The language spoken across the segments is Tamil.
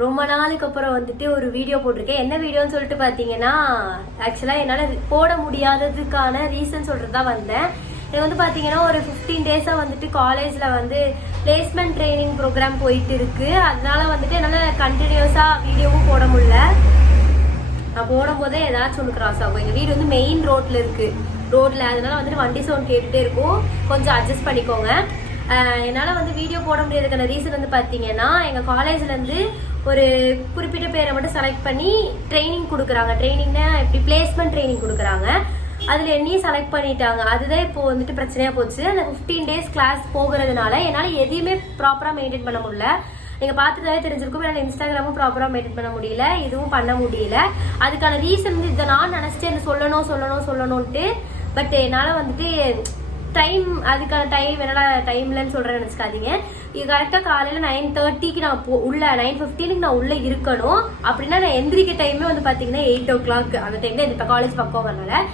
ரொம்ப நாளுக்கு அப்புறம் வந்துட்டு ஒரு வீடியோ போட்டிருக்கேன். என்ன வீடியோன்னு சொல்லிட்டு பார்த்தீங்கன்னா ஆக்சுவலாக என்னால் போட முடியாததுக்கான ரீசன் சொல்கிறது தான் வந்தேன். எனக்கு வந்து பார்த்தீங்கன்னா ஒரு ஃபிஃப்டீன் டேஸாக வந்துட்டு காலேஜில் வந்து பிளேஸ்மெண்ட் ட்ரைனிங் ப்ரோக்ராம் போயிட்டு இருக்கு. அதனால வந்துட்டு என்னால் கண்டினியூஸாக வீடியோவும் போட முடியல. நான் போடும்போதே ஏதாச்சும் ஒன்று கிராஸ் ஆகும். எங்கள் வீடு வந்து மெயின் ரோட்டில் இருக்குது ரோட்டில் அதனால வந்துட்டு வண்டி சவுண்ட் கேட்டுகிட்டே இருக்கும். கொஞ்சம் அட்ஜஸ்ட் பண்ணிக்கோங்க. என்னால் வந்து வீடியோ போட முடியாதுக்கான ரீசன் வந்து பார்த்தீங்கன்னா எங்கள் காலேஜ்லேருந்து ஒரு குறிப்பிட்ட பேரை மட்டும் செலக்ட் பண்ணி ட்ரைனிங் கொடுக்குறாங்க. ட்ரைனிங்னா இப்படி பிளேஸ்மெண்ட் ட்ரைனிங் கொடுக்குறாங்க. அதில் என்னையும் செலக்ட் பண்ணிட்டாங்க. அதுதான் இப்போ வந்துட்டு பிரச்சனையாக போச்சு. அந்த ஃபிஃப்டீன் டேஸ் கிளாஸ் போகிறதுனால என்னால் எதையுமே ப்ராப்பராக மெயின்டைன் பண்ண முடியல. நீங்கள் பார்த்துட்டாலே தெரிஞ்சிருக்கும். என்னால் இன்ஸ்டாகிராமும் ப்ராப்பராக மெயின்டைன் பண்ண முடியல. இதுவும் பண்ண முடியல. அதுக்கான ரீசன் வந்து இதை நான் நினச்சிட்டு எனக்கு சொல்லணும் சொல்லணும் சொல்லணும்ட்டு பட் என்னால் வந்துட்டு டைம் அதுக்கான டைம் என்னடா டைம் இல்லைன்னு சொல்கிறேன் நினச்சிக்காதீங்க. இது கரெக்டாக காலையில் நைன் தேர்ட்டிக்கு நான் போ உள்ள நைன் ஃபிஃப்டீனுக்கு நான் உள்ளே இருக்கணும். அப்படின்னா நான் எந்திரிக்க டைமே வந்து பார்த்தீங்கன்னா எயிட் ஓ கிளாக் அந்த டைமில் இந்த காலேஜ் பக்கம் வரனால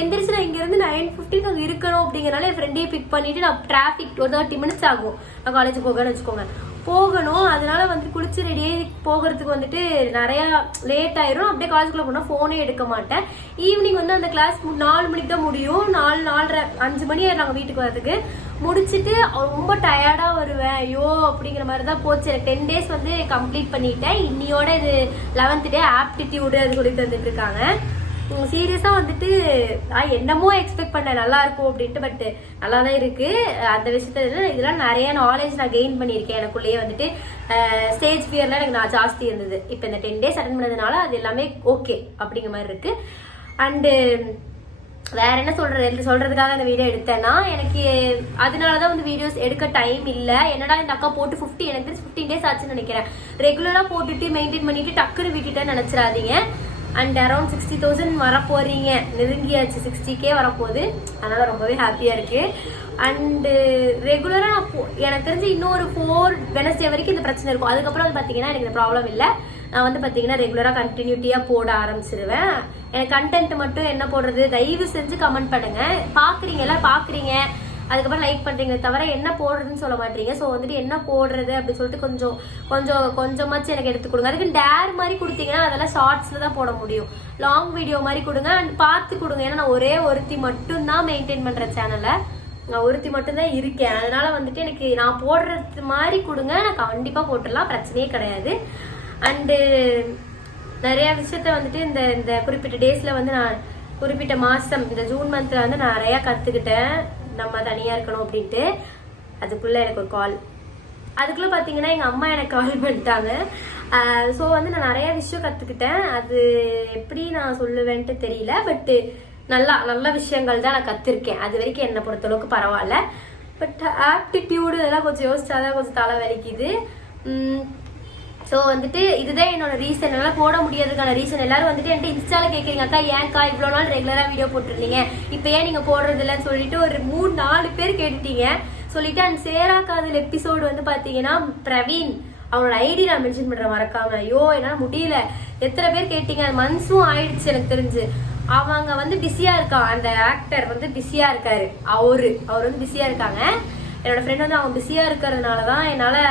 எந்திரிச்சு நான் இங்கேருந்து நைன் ஃபிஃப்டின் அங்கே இருக்கணும் அப்படிங்கிறனால என் ஃப்ரெண்டையே பிக் பண்ணிட்டு நான் டிராஃபிக் ஒரு தேர்ட்டி மினிட்ஸ் ஆகும். நான் காலேஜ் போகணும்னு வச்சுக்கோங்க. போகணும். அதனால வந்து குளிச்சு ரெடியாகி போகிறதுக்கு வந்துட்டு நிறையா லேட் ஆயிரும். அப்படியே காலேஜுக்குள்ள போனால் ஃபோனே எடுக்க மாட்டேன். ஈவினிங் வந்து அந்த கிளாஸ் நாலு மணிக்கு தான் முடியும். நாலு நாலரை அஞ்சு மணி நாங்கள் வீட்டுக்கு வரதுக்கு முடிச்சுட்டு ரொம்ப டயர்டாக வருவேன். ஐயோ அப்படிங்கிற மாதிரி தான் போச்சு. டென் டேஸ் வந்து கம்ப்ளீட் பண்ணிட்டேன். இன்னியோட இது லெவன்த் டே ஆப்டிடியூடு அது சொல்லி தந்துட்டு இருக்காங்க. சீரியஸாக வந்துட்டு நான் என்னமோ எக்ஸ்பெக்ட் பண்ணேன் நல்லா இருக்கும் அப்படின்ட்டு பட் நல்லா தான் இருக்கு. அந்த விஷயத்துல இதெல்லாம் நிறைய நாலேஜ் நான் கெயின் பண்ணியிருக்கேன். எனக்குள்ளேயே வந்துட்டு ஸ்டேஜ் ஃபியர்லாம் எனக்கு நான் ஜாஸ்தி இருந்தது. இப்போ இந்த டென் டேஸ் அட்டன் பண்ணதுனால அது எல்லாமே ஓகே அப்படிங்கிற மாதிரி இருக்கு. அண்டு வேற என்ன சொல்றது சொல்றதுக்காக அந்த வீடியோ எடுத்தேன்னா எனக்கு அதனால தான் வந்து வீடியோஸ் எடுக்க டைம் இல்லை. என்னடா இந்த அக்கா போட்டு பிப்டி எனக்கு பிப்டீன் டேஸ் ஆச்சுன்னு நினைக்கிறேன். ரெகுலராக போட்டுட்டு மெயின்டைன் பண்ணிட்டு டக்குன்னு விட்டுட்டேன்னு நினச்சிடாதீங்க. அண்ட் அரௌண்ட் சிக்ஸ்டி தௌசண்ட் வரப்போறீங்க. நெருங்கியாச்சு சிக்ஸ்டி கே வரப்போகுது. அதனால ரொம்பவே ஹாப்பியாக இருக்கு. அண்டு ரெகுலராக uh, நான் போ எனக்கு தெரிஞ்சு இன்னொரு ஃபோர் வெனஸ்டே வரைக்கும் இந்த பிரச்சனை இருக்கும். அதுக்கப்புறம் வந்து பார்த்தீங்கன்னா எனக்கு இந்த ப்ராப்ளம் இல்லை. நான் வந்து பார்த்தீங்கன்னா ரெகுலராக கண்டினியூட்டியாக போட ஆரம்பிச்சிருவேன். எனக்கு கண்டென்ட் மட்டும் என்ன போடுறது? தயவு செஞ்சு கமெண்ட் பண்ணுங்க. பார்க்குறீங்க எல்லாம் பார்க்குறீங்க அதுக்கப்புறம் லைக் பண்ணுறீங்க தவிர என்ன போடுறதுன்னு சொல்ல மாட்டீங்க. ஸோ வந்துட்டு என்ன போடுறது அப்படின்னு சொல்லிட்டு கொஞ்சம் கொஞ்சம் கொஞ்சமாச்சும் எனக்கு எடுத்து கொடுங்க. அதுக்கு டேர் மாதிரி கொடுத்தீங்கன்னா அதெல்லாம் ஷார்ட்ஸ்ல தான் போட முடியும். லாங் வீடியோ மாதிரி கொடுங்க அண்ட் பார்த்து கொடுங்க. ஏன்னா நான் ஒரே ஒருத்தி மட்டும்தான் மெயின்டைன் பண்ற சேனலை நான் ஒருத்தி மட்டும்தான் இருக்கேன். அதனால வந்துட்டு எனக்கு நான் போடுறது மாதிரி கொடுங்க. நான் கண்டிப்பாக போட்டுடலாம். பிரச்சனையே கிடையாது. அண்டு நிறைய விஷயத்த வந்துட்டு இந்த இந்த குறிப்பிட்ட டேஸில் வந்து நான் குறிப்பிட்ட மாதம் இந்த ஜூன் மந்தில் வந்து நான் நிறையா கற்றுக்கிட்டேன் நம்ம தனியாக இருக்கணும் அப்படின்ட்டு அதுக்குள்ள எனக்கு ஒரு கால் அதுக்குள்ள பார்த்தீங்கன்னா எங்கள் அம்மா எனக்கு கால் பண்ணிட்டாங்க. ஸோ வந்து நான் நிறைய விஷயம் கற்றுக்கிட்டேன் அது எப்படி நான் சொல்லுவேன்ட்டு தெரியல. பட்டு நல்லா நல்ல விஷயங்கள் தான் நான் கற்றுருக்கேன் அது வரைக்கும் என்னை பொறுத்தளவுக்கு பரவாயில்ல. பட் ஆப்டிடியூடு இதெல்லாம் கொஞ்சம் யோசிச்சாதான் கொஞ்சம் தலை வலிக்குது. ஸோ வந்துட்டு இதுதான் என்னோட ரீசன் என்னால் போட முடியாததுக்கான ரீசன் எல்லாரும் வந்துட்டு என்கிட்ட இன்ஸ்டால கேட்குறீங்க அக்கா ஏன்க்கா இவ்வளோ நாள் ரெகுலராக வீடியோ போட்டிருந்தீங்க? இப்போ ஏன் நீங்கள் போடுறதில்லன்னு சொல்லிட்டு ஒரு மூணு நாலு பேர் கேட்டுட்டீங்க. சொல்லிட்டு அந்த சேரா காதல் எபிசோடு வந்து பார்த்தீங்கன்னா பிரவீன் அவனோட ஐடி நான் மென்ஷன் பண்ணுறேன் மறக்காம. ஐயோ என்னால் முடியல. எத்தனை பேர் கேட்டீங்க? மந்த்ஸும் ஆயிடுச்சு எனக்கு தெரிஞ்சு. அவங்க வந்து பிஸியாக இருக்கான் அந்த ஆக்டர் வந்து பிஸியாக இருக்காரு. அவரு. அவர் வந்து பிஸியாக இருக்காங்க. என்னோட ஃப்ரெண்ட் வந்து அவங்க பிஸியாக இருக்கிறதுனால தான் என்னால்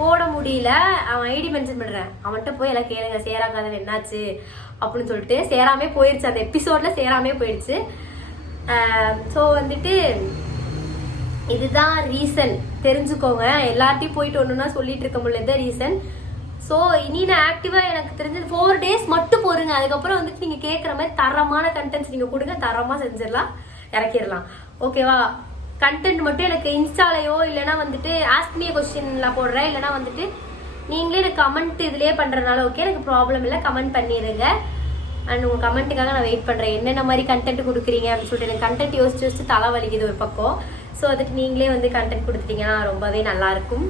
போட முடியல. அவன் ஐடி மென்ஷன் பண்றேன். அவன்கிட்ட போய் எல்லாம் கேளுங்க சேரா காதல் என்னாச்சு அப்படின்னு சொல்லிட்டு சேராமே போயிடுச்சு அந்த எபிசோட்ல சேராமே போயிடுச்சு ஸோ வந்துட்டு இதுதான் ரீசன் தெரிஞ்சுக்கோங்க. எல்லாத்தையும் போயிட்டு ஒன்றுனா சொல்லிட்டு இருக்க முடியல. ரீசன் ஸோ இனி நான் ஆக்டிவாக எனக்கு தெரிஞ்சது ஃபோர் டேஸ் மட்டும் போருங்க அதுக்கப்புறம் வந்துட்டு நீங்கள் கேட்குற மாதிரி தரமான கண்டென்ட்ஸ் நீங்கள் கொடுங்க. தரமாக செஞ்சிடலாம். இறக்கிடலாம். ஓகேவா கண்டென்ட் மட்டும் எனக்கு இன்ஸ்டாலையோ இல்லைன்னா வந்துட்டு ஆஸ்மிய கொஸ்டின்ல போடுறேன். இல்லைனா வந்துட்டு நீங்களே எனக்கு கமெண்ட் இதுலயே பண்றதுனால ஓகே எனக்கு ப்ராப்ளம் இல்லை. கமெண்ட் பண்ணிடுங்க அண்ட் உங்க கமெண்ட்டுக்காக நான் வெயிட் பண்றேன். என்னென்ன மாதிரி கண்டென்ட் கொடுக்குறீங்க அப்படின்னு சொல்லிட்டு எனக்கு கண்டென்ட் யோசிச்சு யோசிச்சு தலை வலிக்குது ஒரு பக்கம். ஸோ அதுக்கு நீங்களே வந்து கண்டென்ட் கொடுத்துட்டீங்கன்னா ரொம்பவே நல்லா இருக்கும்.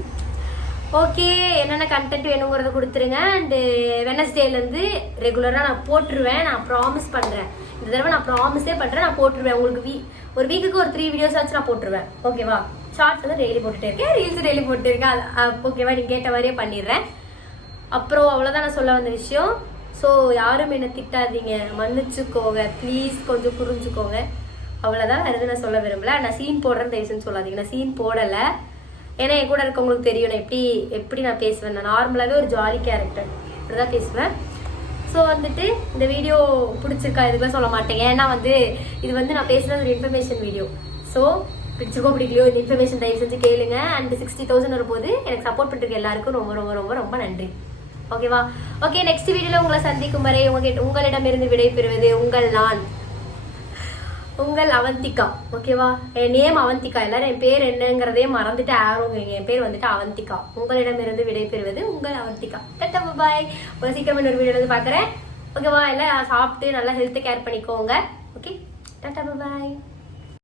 ஓகே என்னென்ன கண்டென்ட் வேணுங்கிறத கொடுத்துருங்க. அண்டு வெனஸ்டேலேருந்து ரெகுலராக நான் போட்டுருவேன். நான் ப்ராமிஸ் பண்ணுறேன் இந்த தடவை நான் ப்ராமிஸே பண்ணுறேன் நான் போட்டுருவேன். உங்களுக்கு வீ ஒரு வீக்குக்கு ஒரு த்ரீ வீடியோஸ் ஆச்சு நான் போட்டுருவேன். ஓகேவா ஷார்ட்ஸ் வந்து டெய்லி போட்டுட்டு இருக்கேன். ரீல்ஸ் டெய்லி போட்டுட்டு இருக்கேன். அது- ஓகேவா நீங்கள் கேட்ட மாதிரியே பண்ணிடுறேன். அப்புறம் அவ்வளோதான் நான் சொல்ல வந்த விஷயம். ஸோ யாரும் என்னை திட்டாதீங்க. மன்னிச்சுக்கோங்க. ப்ளீஸ் கொஞ்சம் புரிஞ்சுக்கோங்க. அவ்வளோதான் வேறு எதுவும் நான் சொல்ல விரும்பல. நான் சீன் போடுறேன்னு தயவுசுன்னு சொல்லாதீங்க. நான் சீன் போடலை. ஏன்னா என் கூட இருக்கவங்களுக்கு தெரியும். நான் எப்படி எப்படி நான் பேசுவேன். நான் நார்மலாகவே ஒரு ஜாலி கேரக்டர் இப்படிதான் பேசுவேன். ஸோ வந்துட்டு இந்த வீடியோ பிடிச்சிருக்கா? இதுக்குலாம் சொல்ல மாட்டேன் ஏன்னா வந்து இது வந்து நான் பேசுகிறது ஒரு இன்ஃபர்மேஷன் வீடியோ ஸோ பிடிச்சிக்கோ பிடிக்கலையோ இந்த இன்ஃபர்மேஷன் தயவு செஞ்சு கேளுங்க. அண்ட் சிக்ஸ்டி தௌசண்ட் வரும்போது எனக்கு சப்போர்ட் பண்ணிருக்க எல்லாருக்கும் ரொம்ப ரொம்ப ரொம்ப ரொம்ப நன்றி. ஓகேவா ஓகே நெக்ஸ்ட் வீடியோவில் உங்களை சந்திக்கும் வரை உங்ககிட்ட உங்களிடமிருந்து விடைபெறுவது உங்கள் நான். உங்கள் அவந்திகா ஓகேவா என் நேம் அவந்திகா எல்லாரும் என் பேர் என்னங்கிறதே மறந்துட்டு ஆரோங்க என் பேர் வந்துட்டு அவந்திகா. உங்களிடமிருந்து விடைபெறுவது உங்கள் அவந்திகா. டட்டா பாய் ஒரு சீக்கிரம் இன்னொரு வீடியோ வந்து பார்க்குறேன் ஓகேவா எல்லாம் சாப்பிட்டு நல்லா ஹெல்த்தை கேர் பண்ணிக்கோங்க. ஓகே டட்டா பாய்